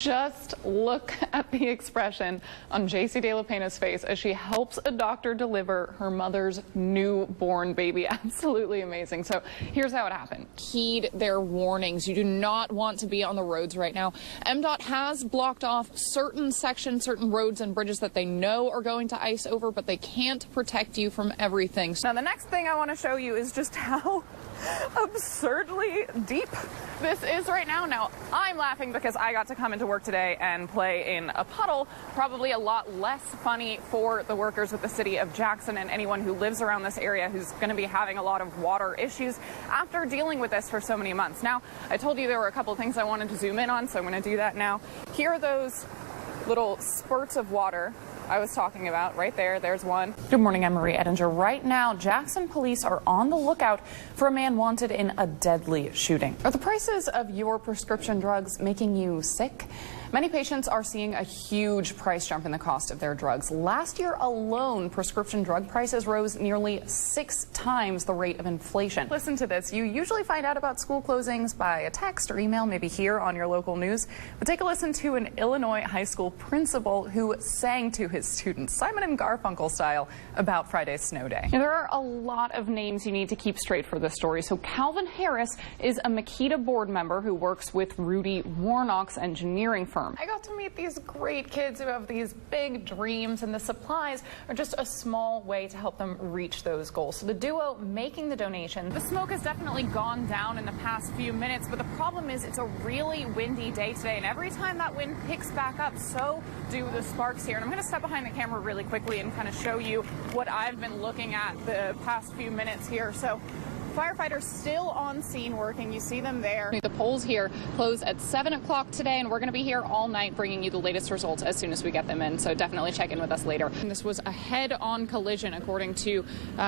Just look at the expression on JC De La Pena's face as she helps a doctor deliver her mother's newborn baby. Absolutely amazing. So here's how it happened. Heed their warnings. You do not want to be on the roads right now. MDOT has blocked off certain sections, certain roads and bridges that they know are going to ice over, but they can't protect you from everything. Now, the next thing I want to show you is just how absurdly deep this is right now. Now, I'm laughing because I got to come into work today and play in a puddle. Probably a lot less funny for the workers with the city of Jackson and anyone who lives around this area who's going to be having a lot of water issues after dealing with this for so many months. Now, I told you there were a couple of things I wanted to zoom in on, so I'm going to do that now. Here are those little spurts of water I was talking about right there. There's one. Good morning, I'm Marie Edinger. Right now, Jackson police are on the lookout for a man wanted in a deadly shooting. Are the prices of your prescription drugs making you sick? Many patients are seeing a huge price jump in the cost of their drugs. Last year alone, prescription drug prices rose nearly 6 times the rate of inflation. Listen to this. You usually find out about school closings by a text or email, maybe here on your local news. But take a listen to an Illinois high school principal who sang to his students, Simon and Garfunkel style, about Friday's snow day. Now, there are a lot of names you need to keep straight for this story. So Calvin Harris is a Makita board member who works with Rudy Warnock's engineering firm. I got to meet these great kids who have these big dreams, and the supplies are just a small way to help them reach those goals. So the duo making the donation. The smoke has definitely gone down in the past few minutes, but the problem is it's a really windy day today, and every time that wind picks back up, so do the sparks here. And I'm going to step behind the camera really quickly and kind of show you what I've been looking at the past few minutes here. So firefighters still on scene working. You see them there. The polls here close at 7 o'clock today, and we're going to be here all night bringing you the latest results as soon as we get them in. So definitely check in with us later. And this was a head-on collision, according to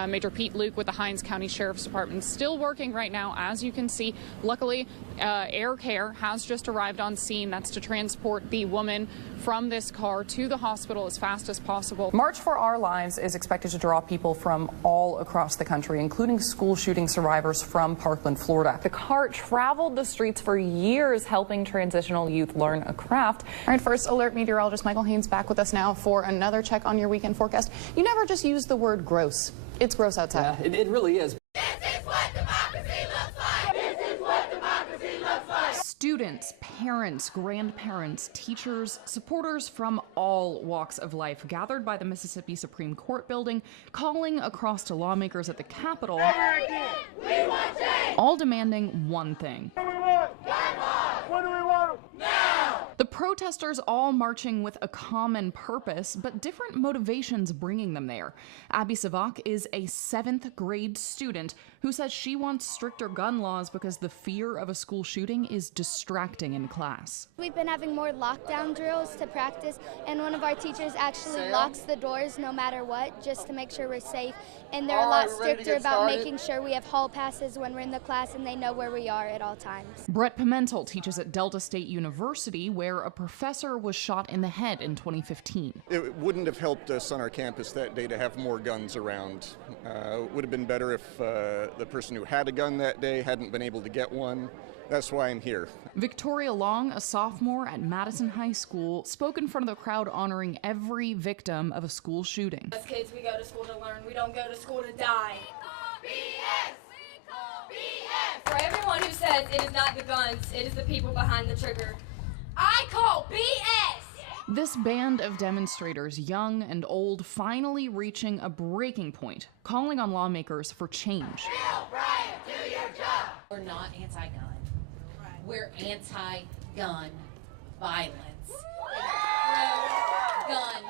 Major Pete Luke with the Hinds County Sheriff's Department. Still working right now, as you can see. Luckily, Air Care has just arrived on scene. That's to transport the woman from this car to the hospital as fast as possible. March for Our Lives is expected to draw people from all across the country, including school shooting survivors from Parkland, Florida. The car traveled the streets for years, helping transitional youth learn a craft. All right, first alert meteorologist Michael Haynes back with us now for another check on your weekend forecast. You never just use the word gross. It's gross outside. Yeah, it really is. This is what democracy looks like. This is what democracy looks like. Students, parents, grandparents, teachers, supporters from all walks of life gathered by the Mississippi Supreme Court building, calling across to lawmakers at the Capitol, We want change. all demanding one thing. What do we want? Gun laws. What do we want? Now. The protesters all marching with a common purpose, but different motivations bringing them there. Abby Savak is a 7th grade student who says she wants stricter gun laws because the fear of a school shooting is distracting in class. We've been having more lockdown drills to practice, and one of our teachers actually locks the doors no matter what, just to make sure we're safe. And they're a lot stricter about making sure we have hall passes when we're in the class and they know where we are at all times. Brett Pimentel teaches at Delta State University, where a professor was shot in the head in 2015. It wouldn't have helped us on our campus that day to have more guns around. It would have been better if the person who had a gun that day hadn't been able to get one. That's why I'm here. Victoria Long, a sophomore at Madison High School, spoke in front of the crowd honoring every victim of a school shooting. As kids, we go to school to learn. We don't go to school to die. BS. BS. For everyone who says it is not the guns, it is the people behind the trigger, I call BS! This band of demonstrators, young and old, finally reaching a breaking point, calling on lawmakers for change. Bill Bryant, do your job. We're not anti-gun. We're anti-gun violence. Pro-gun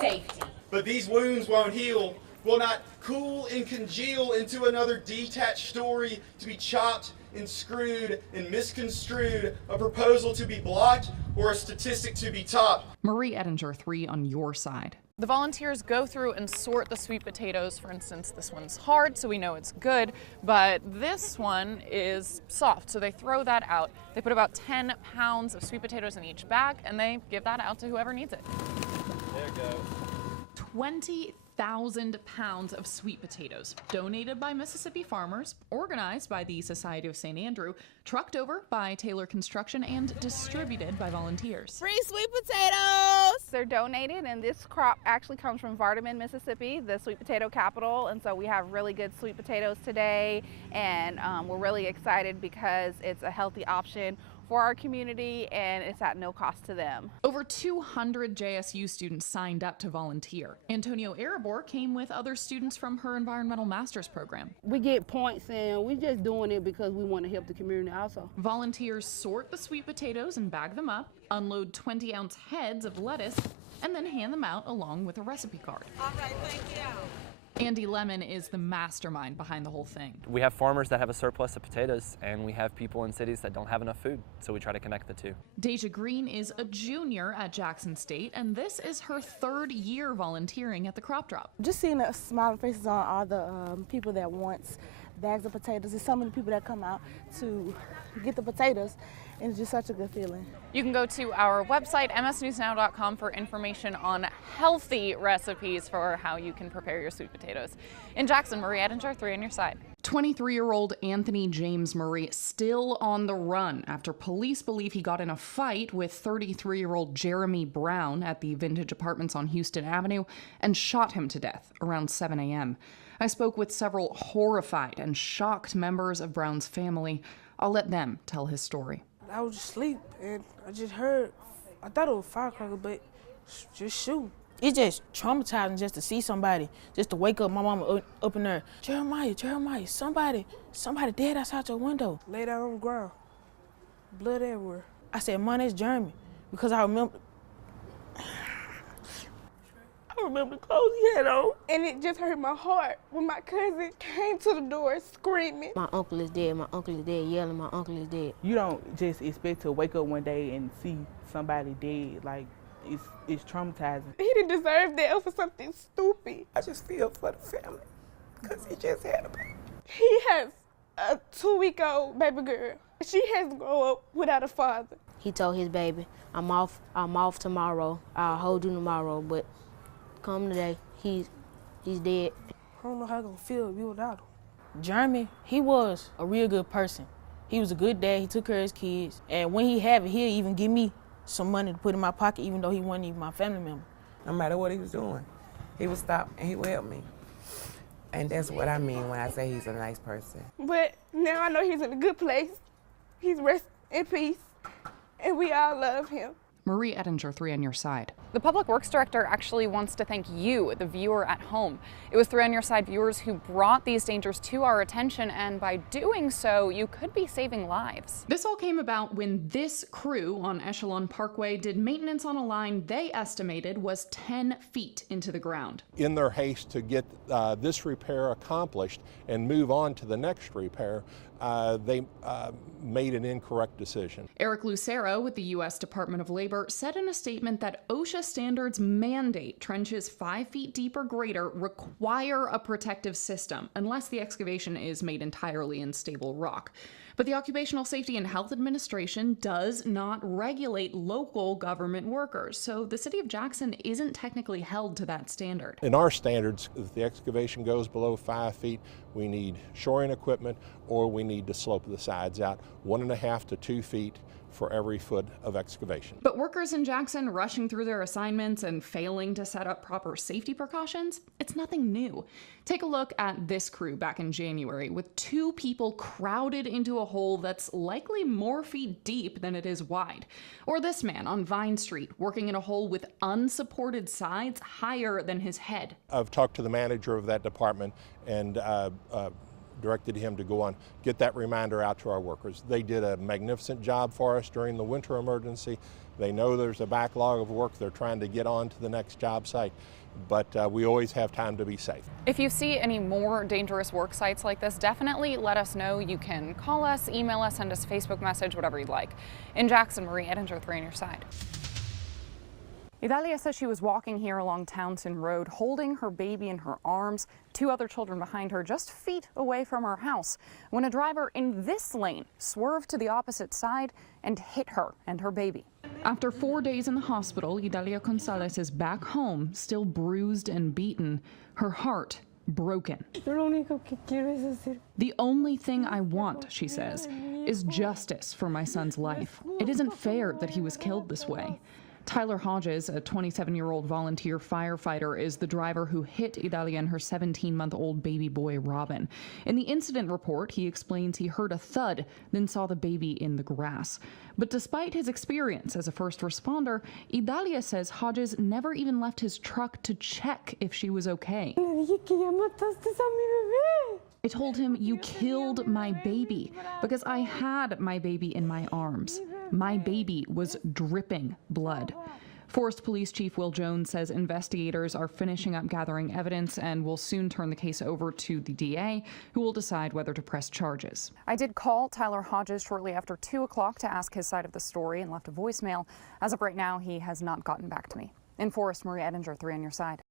safety. But these wounds won't heal, will not cool and congeal into another detached story to be chopped and screwed and misconstrued, a proposal to be blocked or a statistic to be topped. Marie Edinger, 3 on your side. The volunteers go through and sort the sweet potatoes. For instance, this one's hard, so we know it's good, but this one is soft, so they throw that out. They put about 10 pounds of sweet potatoes in each bag, and they give that out to whoever needs it. There it goes. 1,000 pounds of sweet potatoes, donated by Mississippi farmers, organized by the Society of St. Andrew, trucked over by Taylor Construction, and distributed by volunteers. Free sweet potatoes! They're donated, and this crop actually comes from Vardaman, Mississippi, the sweet potato capital, and so we have really good sweet potatoes today, and we're really excited because it's a healthy option for our community and it's at no cost to them. Over 200 JSU students signed up to volunteer. Antonio Arabor came with other students from her environmental master's program. We get points and we're just doing it because we want to help the community also. Volunteers sort the sweet potatoes and bag them up, unload 20-ounce heads of lettuce, and then hand them out along with a recipe card. All right, thank you. Andy Lemon is the mastermind behind the whole thing. We have farmers that have a surplus of potatoes, and we have people in cities that don't have enough food, so we try to connect the two. Deja Green is a junior at Jackson State, and this is her 3rd year volunteering at the crop drop. Just seeing the smiling faces on all the people that wants bags of potatoes, and so many people that come out to get the potatoes, and it's just such a good feeling. You can go to our website, msnewsnow.com, for information on healthy recipes for how you can prepare your sweet potatoes. In Jackson, Marie Edinger, 3 on your side. 23-year-old Anthony James Murray still on the run after police believe he got in a fight with 33-year-old Jeremy Brown at the Vintage Apartments on Houston Avenue and shot him to death around 7 a.m. I spoke with several horrified and shocked members of Brown's family. I'll let them tell his story. I was asleep and I just heard, I thought it was a firecracker, but just shoot. It's just traumatizing just to see somebody, just to wake up my mama up in there. Jeremiah, somebody dead outside your window. Lay down on the ground, blood everywhere. I said, Mom, that's Jeremy, because I remember the clothes he had on. And it just hurt my heart when my cousin came to the door screaming. My uncle is dead, yelling, my uncle is dead. You don't just expect to wake up one day and see somebody dead. Like, it's traumatizing. He didn't deserve that for something stupid. I just feel for the family, because he just had a baby. He has a 2-week-old baby girl. She has to grow up without a father. He told his baby, I'm off tomorrow, I'll hold you tomorrow, but come today, he's dead. I don't know how I'm gonna feel to be without him. Jeremy, he was a real good person. He was a good dad, he took care of his kids. And when he have it, he'll even give me some money to put in my pocket, even though he wasn't even my family member. No matter what he was doing, he would stop and he would help me. And that's what I mean when I say he's a nice person. But now I know he's in a good place. He's resting in peace, and we all love him. Marie Edinger, 3 on your side. The Public Works Director actually wants to thank you, the viewer at home. It was 3 on your side viewers who brought these dangers to our attention, and by doing so, you could be saving lives. This all came about when this crew on Echelon Parkway did maintenance on a line they estimated was 10 feet into the ground. In their haste to get this repair accomplished and move on to the next repair, they made an incorrect decision. Eric Lucero with the U.S. Department of Labor said in a statement that OSHA standards mandate trenches 5 feet deep or greater require a protective system unless the excavation is made entirely in stable rock. But the Occupational Safety and Health Administration does not regulate local government workers, so the city of Jackson isn't technically held to that standard. In our standards, if the excavation goes below 5 feet, we need shoring equipment or we need to slope the sides out 1.5 to 2 feet for every foot of excavation. But workers in Jackson rushing through their assignments and failing to set up proper safety precautions, it's nothing new. Take a look at this crew back in January with 2 people crowded into a hole that's likely more feet deep than it is wide. Or this man on Vine Street working in a hole with unsupported sides higher than his head. I've talked to the manager of that department and directed him to go on, get that reminder out to our workers. They did a magnificent job for us during the winter emergency. They know there's a backlog of work. They're trying to get on to the next job site, but we always have time to be safe. If you see any more dangerous work sites like this, definitely let us know. You can call us, email us, send us a Facebook message, whatever you'd like. In Jackson, Marie Edinger, 3 on your side. Idalia says she was walking here along Townsend Road, holding her baby in her arms, 2 other children behind her, just feet away from her house, when a driver in this lane swerved to the opposite side and hit her and her baby. After 4 days in the hospital, Idalia Gonzalez is back home, still bruised and beaten, her heart broken. The only thing I want, she says, is justice for my son's life. It isn't fair that he was killed this way. Tyler Hodges, a 27-year-old volunteer firefighter, is the driver who hit Idalia and her 17-month-old baby boy, Robin. In the incident report, he explains he heard a thud, then saw the baby in the grass. But despite his experience as a first responder, Idalia says Hodges never even left his truck to check if she was okay. I told him, "You killed my baby," because I had my baby in my arms. My baby was dripping blood. Forest Police Chief Will Jones says investigators are finishing up gathering evidence and will soon turn the case over to the DA, who will decide whether to press charges. I did call Tyler Hodges shortly after 2 o'clock to ask his side of the story and left a voicemail. As of right now, he has not gotten back to me. In Forest, Maria Edinger, 3 on your side.